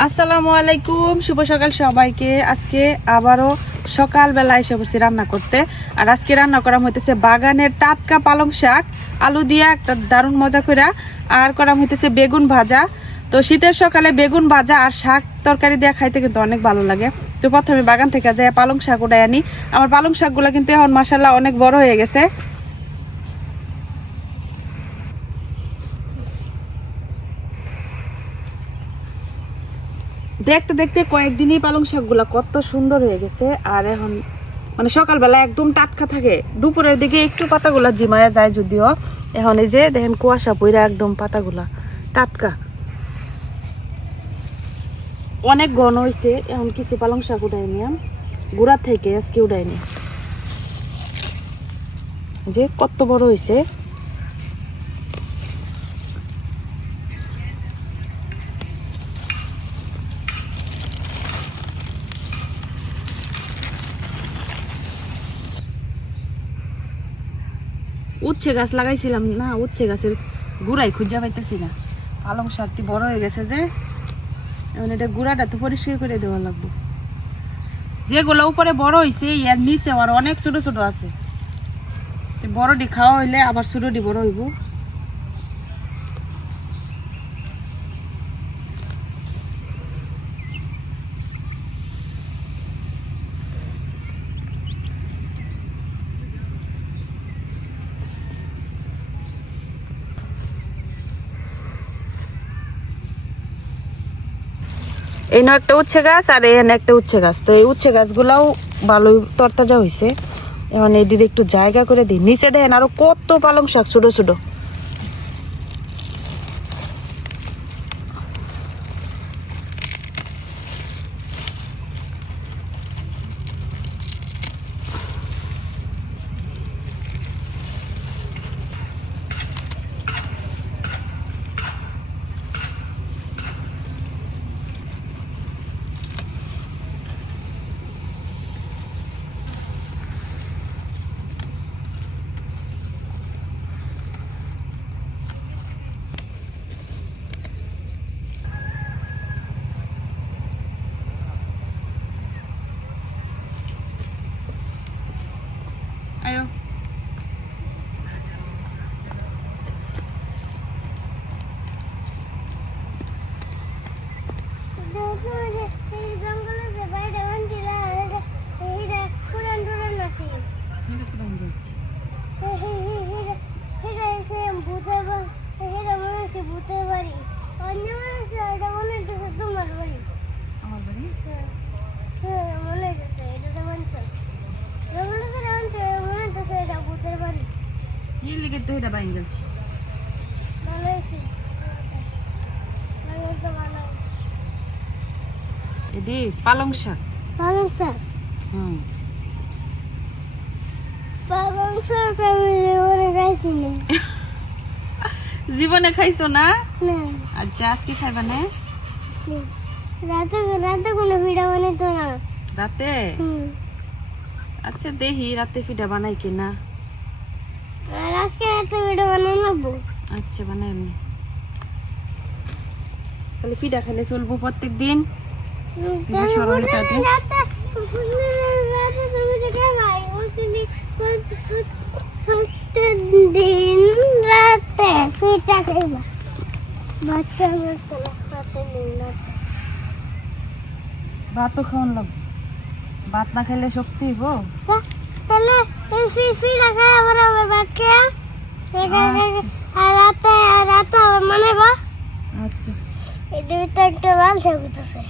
আসসালামু আলাইকুম, শুভ সকাল সবাইকে। আজকে আবারও সকালবেলা এসে পড়ছি রান্না করতে। আর আজকে রান্না করা হইতেছে বাগানের টাটকা পালং শাক আলু দিয়ে একটা দারুণ মজা করে, আর করা হইতেছে বেগুন ভাজা। তো শীতের সকালে বেগুন ভাজা আর শাক তরকারি দিয়ে খাইতে কিন্তু অনেক ভালো লাগে। তো প্রথমে বাগান থেকে যাই পালং শাক উঠাই আনি। আমার পালং শাকগুলো কিন্তু এখন মাশাআল্লাহ অনেক বড় হয়ে গেছে। দেখতে দেখতে কয়েকদিনই পালং শাকগুলা কত সুন্দর হয়ে গেছে। আর এখন মানে সকালবেলা একদম টাটকা থাকে, দুপুরের দিকে একটু পাতাগুলা জিমায়া যায় যদিও। এখন এই যে দেখেন কুয়াশা পইরা একদম পাতাগুলা টাটকা, অনেক ঘন হয়েছে। এখন কিছু পালং শাক উঠাই নিলাম গুড়া থেকে, আজকে উঠাইনি যে কত বড় হয়েছে। উচ্ছে গাছ লাগাইছিলাম না, উচ্ছে গাছের গুড়াই খুঁজা পাইতেছি না। পালং শাকটি বড় হয়ে গেছে যে, এখন এটা গুড়াটা তো পরিষ্কার করে দেওয়া লাগবে। যেগুলো উপরে বড় হয়েছে এর নিচে আর অনেক ছোট ছোট আছে। বড়টি খাওয়া হইলে আবার ছোটটি বড় হইব। এই না একটা উচ্ছে গাছ আর এখানে একটা উচ্ছে গাছ। তো এই উচ্ছে গাছগুলাও ভালোই তরতাজা হয়েছে। এখন এদিকে একটু জায়গা করে দিই। নিচে দেখেন আরো কত পালং শাক ছোট ছোট। আয়ো এদি পালং শাক। পালং শাক হুম, পালং শাক আমি জীবনে খাইছি না। জীবনে খাইছো না? না, আচ্ছা আজকে খাইবা না? রাতে রাতে কোনো পিঠা বানাইতো না। রাতে? আচ্ছা দেখি রাতে পিঠা বানাই কিনা। আর আজকে রাতে পিঠা বানাবো। আচ্ছা বানাই এমনি। তাহলে পিঠা খেলে চলবো প্রত্যেক দিন। দিন রাতে পিঠা খাইবা। ভাতও খাওয়ান লাগবে, ভাত না খাইলে শক্তি হইব। তাহলে পিঠা খাই আবার হবে বাকি। আর রাতে রাতে মানাবা। আচ্ছা এটা তো একটা লাল সবুজ আছে।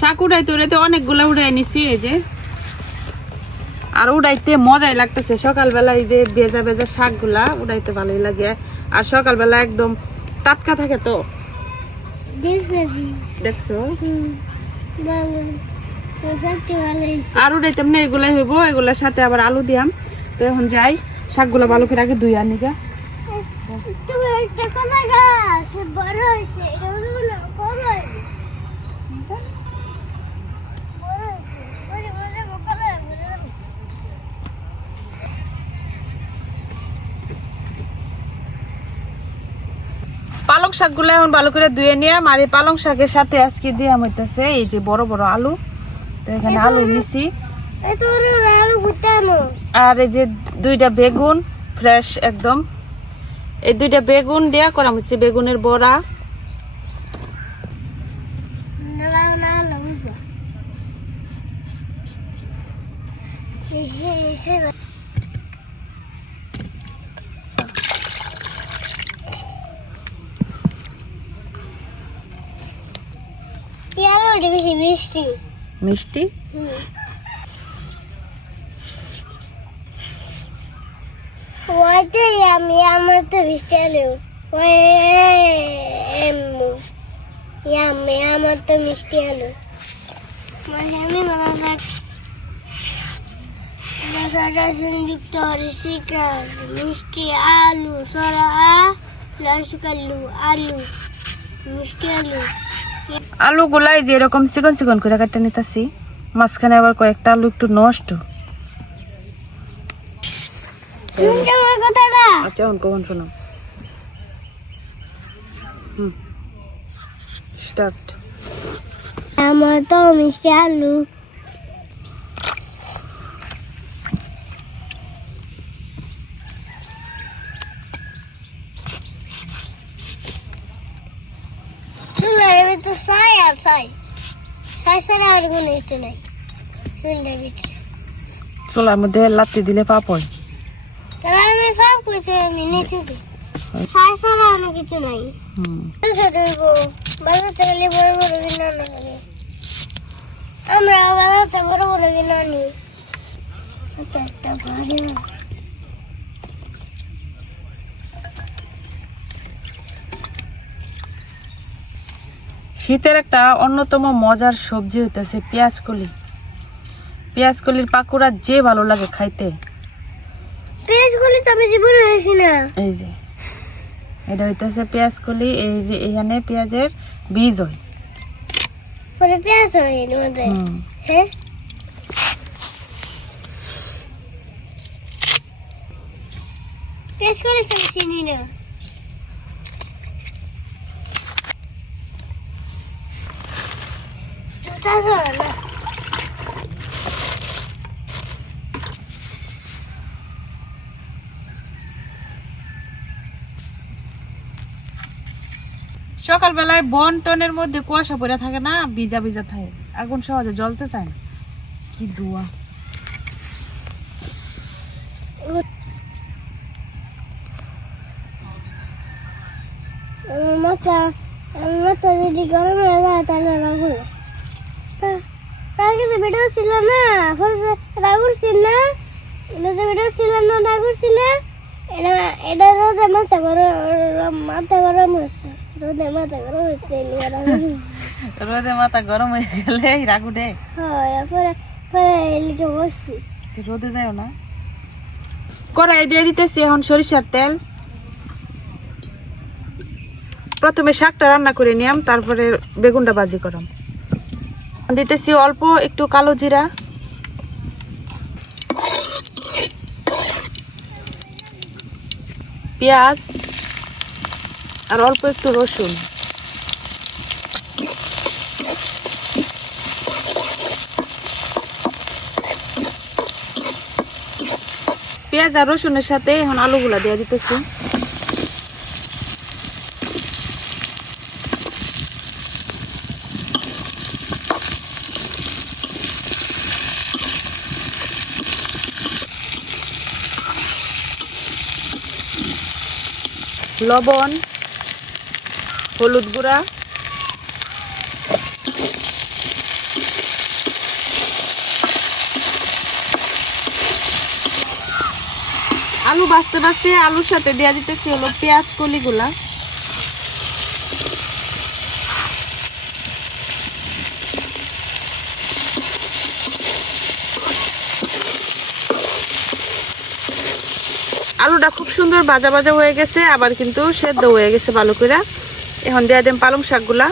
শাক উঠাইতে উঠাইতে অনেকগুলা উঠাই নিছি এই যে। আর উঠাইতে মজাই লাগতেছে। সকালবেলা এই যে ভেজা ভেজা শাকগুলা উঠাইতে ভালোই লাগে। আর সকালবেলা একদম টাটকা থাকে। তো দেখছো আর উঠাইতাম না, এগুলাই হইব। এগুলার সাথে আবার আলু দিয়াম। তো এখন যাই শাকগুলা ভালো করে আগে ধুই আনি গা। তোমার একটা কলা গাছ বড় হয়েছে, এটা হলো না কলা। বড় হয়েছে পালং শাকগুলো এখন ভালো করে ধুয়ে নিলাম। আর এই পালং শাকের সাথে আজকে দিয়া হইতেছে এই যে বড় বড় আলু। তো এখানে আলু নিছি, আর এই যে 2টা বেগুন ফ্রেশ একদম, এই 2টা বেগুন দিয়া করা হচ্ছে বেগুনের বড়া। বেশি মিষ্টি মিষ্টি ওইতে আমি আমার তো মিষ্টি আলু আমি আমার তো মিষ্টি আলু আমি মশলা সংযুক্ত ঋষিকা মিষ্টি আলু সরা লসকালু আলু মিষ্টি আলু আলুগুলাই যে এরকম চিকন চিকন করে কাটতে নিতেছি, মাঝখানে আবার কয়েকটা আলু একটু নষ্ট। আমার কথাটা আচ্ছা এখন কখন শোনো, স্টার্ট। আমার তো মিষ্টি আলু চুলের ভিতরে ছাই আর ছাই ছাই ছাড়া আর কোনো কিছু নাই চুলের ভিতরে। চুলার মধ্যে লাত্তি দিলে পাপড়। তাহলে আমি ফাঁক করতে আমি নিচে দিই ছাই ছাড়া আর কিছু নাই। বাজাতে গেলে বড় বড় কিনে আনা হবে, আমরা বাজাতে বড় বড় কিনে আনি। একটা ভারী শীতের একটা অন্যতম মজার সবজি হইতেছে পেঁয়াজ কলি। পেঁয়াজ কলির পাকোড়া যে ভালো লাগে খাইতে। পেঁয়াজ গুলি তো আমি জীবনে হয়েছি না। এই যে এটা হইতেছে পেঁয়াজ কলি, এই যে এখানে পেঁয়াজের বীজ হয়, পরে পেঁয়াজ হয় এর মধ্যে। হ্যাঁ পেঁয়াজ করে চিনি না। সকালবেলায় বন টনের মধ্যে কুয়াশা পড়ে থাকে না, ভিজা ভিজা থাকে, আগুন সহজে জ্বলতে চায় না। কি ধোঁয়া! মাথা যদি গরম হয়ে যায় তাহলে রাগ হবে। কালকে তো ভিডিও ছিল না, রাগ উঠছিল না, ভিডিও ছিল না, রাগ উঠছিল। এটা রোদে মাথা গরম হচ্ছে, রোদে মাথা গরম হচ্ছে। রোদে মাথা গরম হয়ে গেলে রাগ উঠে। হ্যাঁ পরে পরে এলিকে বসছি। রোদে যাও না। কড়াই দিয়ে দিতেছি এখন সরিষার তেল। প্রথমে শাকটা রান্না করে নিলাম, তারপরে বেগুনটা ভাজি করাম। দিতেছি অল্প একটু কালো জিরা, পেঁয়াজ আর অল্প একটু রসুন। পেঁয়াজ আর রসুনের সাথে এখন আলুগুলা দিয়ে দিতেছি। লবণ, হলুদ গুঁড়া, আলু ভাজতে ভাজতে আলুর সাথে দিয়ে দিতেছি হলো পেঁয়াজ কলিগুলা। আলুটা খুব সুন্দর ভাজা ভাজা হয়ে গেছে, আবার কিন্তু সেদ্ধ হয়ে গেছে ভালো করে। এখন দিয়ে দেন পালং শাকগুলা।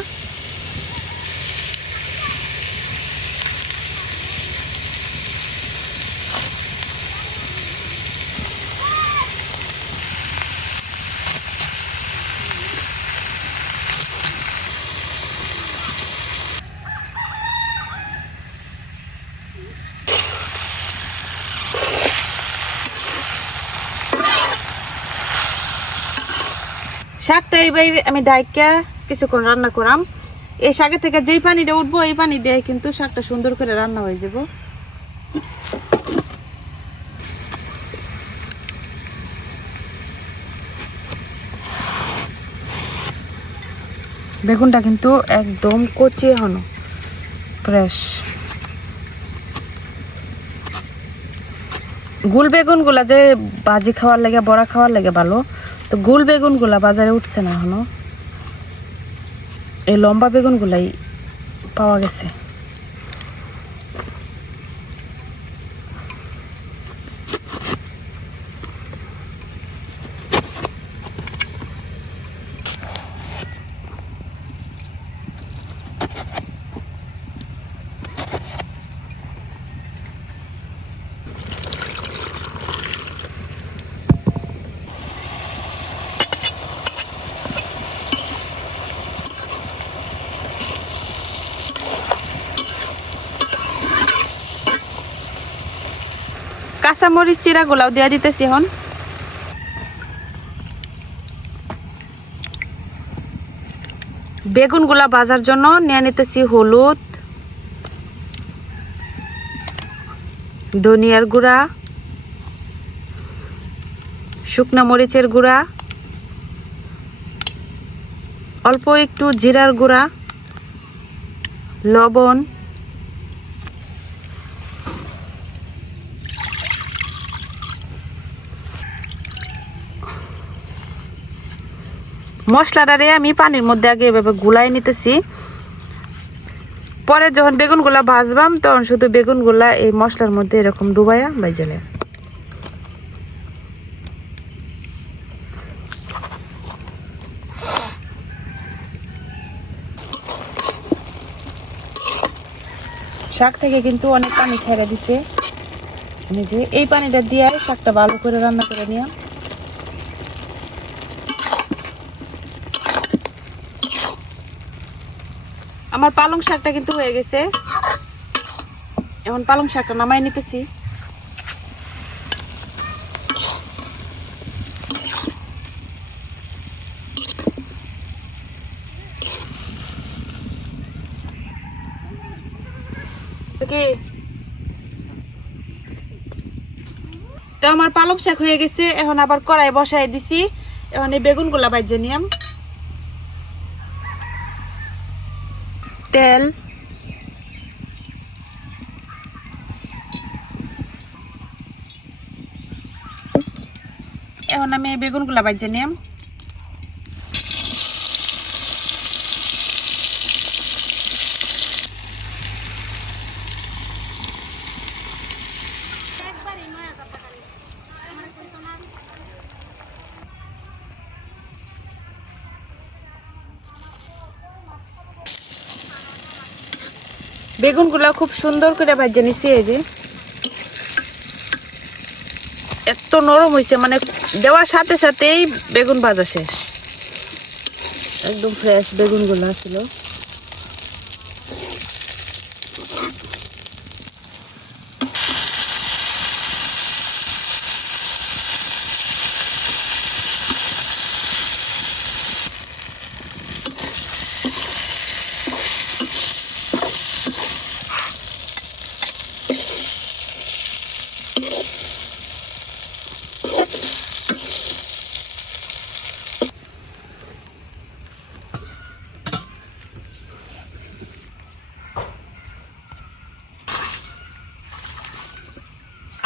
শাকটা এবার আমি ডাইকা কিছুক্ষণ রান্না করাম। এই শাকের থেকে যেই পানিটা উঠবো এই পানি দিয়ে কিন্তু শাকটা সুন্দর করে রান্না হয়ে যাব। বেগুনটা কিন্তু একদম কচি এখনো ফ্রেশ। গুল বেগুন গুলা যে ভাজি খাওয়ার লাগে বড়া খাওয়ার লাগে ভালো, তো গুল বেগুন গুলা বাজারে উঠছে না এখনো, এই লম্বা বেগুন গুলাই পাওয়া গেছে। কাঁচামরিচ চিরা গুলাও দিয়া দিতেছি এখন। বেগুন গুলা ভাজার জন্য নিয়ে নিতেছি হলুদ, ধনিয়ার গুঁড়া, শুকনো মরিচের গুঁড়া, অল্প একটু জিরার গুঁড়া, লবণ, মশলাটারে আমি পানির মধ্যে আগে এভাবে গুলাই নিতেছি। পরে যখন বেগুন গুলা ভাজবাম তখন শুধু বেগুন গুলা এই মশলার মধ্যে এরকম ডুবাইয়া ভাজলে। শাক থেকে কিন্তু অনেক পানি ছেড়ে দিছে, যে এই পানিটা দিয়ে শাকটা ভালো করে রান্না করে নিও। আমার পালং শাকটা কিন্তু হয়ে গেছে, এখন পালং শাকটা নামাই নিতেছি। তো আমার পালং শাক হয়ে গেছে, এখন আবার কড়াই বসাই দিছি। এখন এই বেগুন গুলা ভাজে নিয়াম। তেল, এখন আমি বেগুন গুলা ভাজে নিয়াম। বেগুন গুলা খুব সুন্দর করে ভাজে নিছি। এই যে এত নরম হয়েছে, মানে দেওয়ার সাথে সাথেই বেগুন ভাজা শেষ। একদম ফ্রেশ বেগুন গুলা ছিল।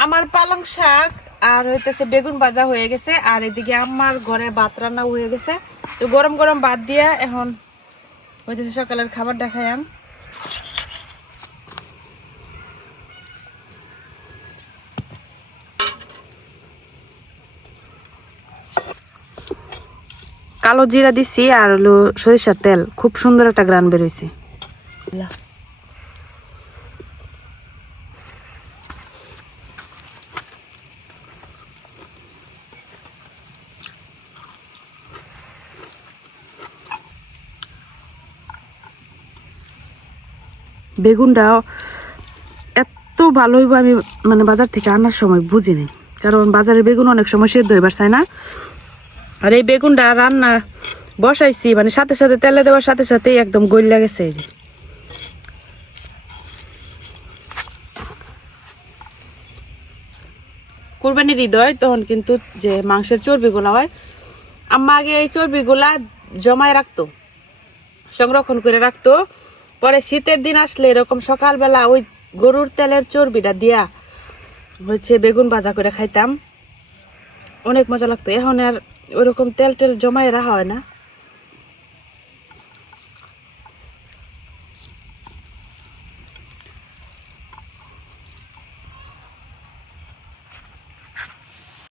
আমার পালং শাক আর হইতেছে বেগুন ভাজা হয়ে গেছে, আর এদিকে আমার ঘরে ভাত রান্না হয়ে গেছে। তো গরম গরম ভাত দিয়া এখন হইতেছে সকালের খাবার দেখায়াম। কালো জিরা দিছি আর হলো সরিষার তেল, খুব সুন্দর একটা গ্রান বেরোইছে। বেগুনটা এত ভালো হইব আমি মানে বাজার থেকে আনার সময় বুঝিনি, কারণ বাজারের বেগুন অনেক সময় সেদ্ধ হইবার চায় না। আর এই বেগুনটা রান্না বসাইছি মানে সাথে সাথে তেলে দেওয়ার সাথে সাথেই একদম গইলা গেছে এই যে। কুরবানির ঈদ হয় তখন কিন্তু যে মাংসের চর্বিগুলা হয়, আম্মা আগে এই চর্বিগুলা জমায় রাখতো, সংরক্ষণ করে রাখতো। পরে শীতের দিন আসলে এরকম সকালবেলা ওই গরুর তেলের চর্বিটা দিয়া হচ্ছে বেগুন ভাজা করে খাইতাম, অনেক মজা লাগতো। এখন আর ওরকম তেল টেল জমায় রাখা হয় না।